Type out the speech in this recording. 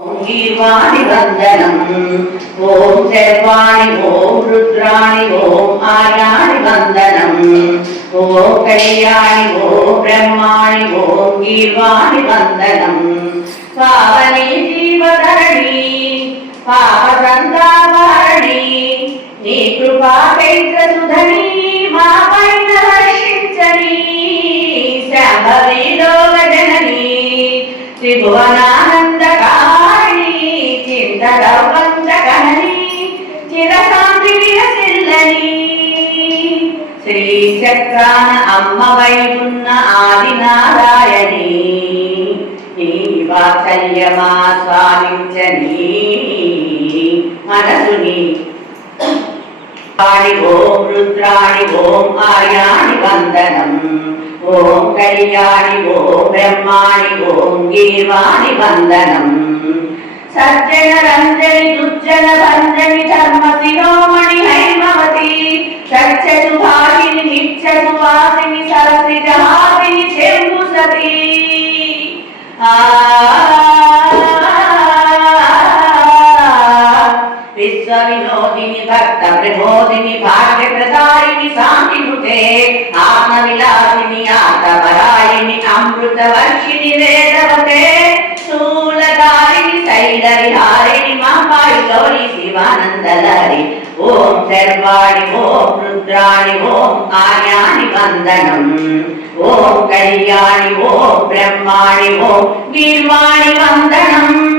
गीर्वाणि वन्दनम् ओम सर्वाणि ओम रुद्राणि ओम आर्याणि वन्दनम् ओम कल्याणि ओम ब्रह्माणि ओम गीर्वाणि वन्दनम् पावनी जीवधरणी पापसन्तापहरणी नी कृपा चैत्रसुधनी मापैన वर्षिంచని శాంభవి లోకజననీ త్రిభువనానందకారిణి చింతలవందకహని చిరశాంతి విరసిల్లని శ్రీచక్రాన అమ్మవై ఉన్న ఆదినారాయణి నీ వాత్సల్యమా స్వామించని మనసుని ओम रुद्राणि ओम आर्याणि वन्दनम् ओम कल्याणि ओम ब्रह्माणि ओम गीर्वाणि वन्दनम् सज्जन रञ्जनि दुर्जन भञ्जनि धर्म शिरोमणि हैमवती सच्च सुभाषिनि नित्य सुवासिनि सरसिज हासिनि शम्भुसती विश्वविनोदिनि भक्त प्रबोधिनि भाग्यप्रदायिनि शान्तिनुते आत्मविलासिनि आत्मपरायिनि अमृतवर्षिणि वेदवते शूलधारिणि शैलविहारिणि महाकाय गौरी शिवानन्दलहरि ओम सर्वाणि ओम रुद्राणि ओम आर्याणि वन्दनम् ओम कल्याणि ओम ब्रह्माणि ओम गीर्वाणि वन्दनम्